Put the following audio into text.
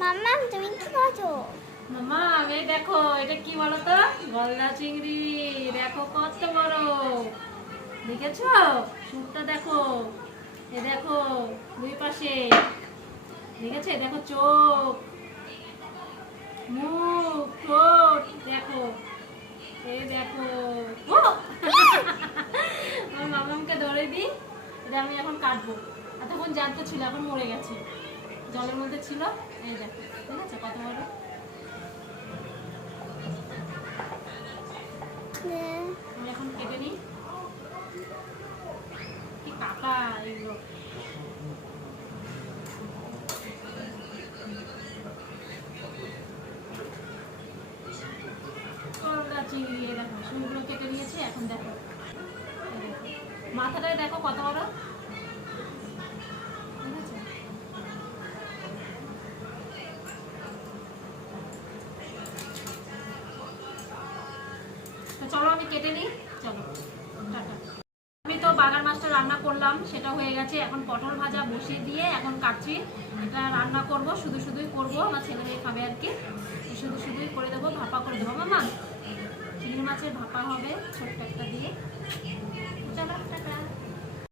মাম্মা তুমি কি করছো? মামা এই দেখো এটা কি বলো তো, গলদা চিংড়ি। দেখো কত বড়, দেখেছো? সুরটা দেখো, এ দেখো দুই পাশে, দেখেছে? দেখো চোখ, মুখ, ঠোঁট দেখো, এই দেখো। ও আমার মামামকে ধরে দিই, এটা আমি এখন কাটবো। এতক্ষণ জানতে ছিল, এখন মরে গেছে, জলের মধ্যে ছিল। এই দেখো, ঠিক আছে কত বড়। আমি এখন কেটে নিই, কি কাটা এগুলো। গলদা চিংড়ি, এই দেখো শুরুগুলো কেটে নিয়েছি। এখন দেখো এই দেখো, মাথাটায় দেখো কত বড়, ঠিক আছে? তো চলো আমি কেটে নিই, চলো টাটা। আমি তো বাগার মাছটা রান্না করলাম, সেটা হয়ে গেছে। এখন পটল ভাজা বসিয়ে দিয়ে এখন কাটছি। এটা রান্না করব, শুধু শুধুই করবো, আমার ছেলে মেয়ে খাবে আর কি। শুধু শুধুই করে দেবো, ভাপা করে দেবো। মামা চিংড়ি মাছের ভাপা হবে ছোট্ট একটা দিয়ে। চলো।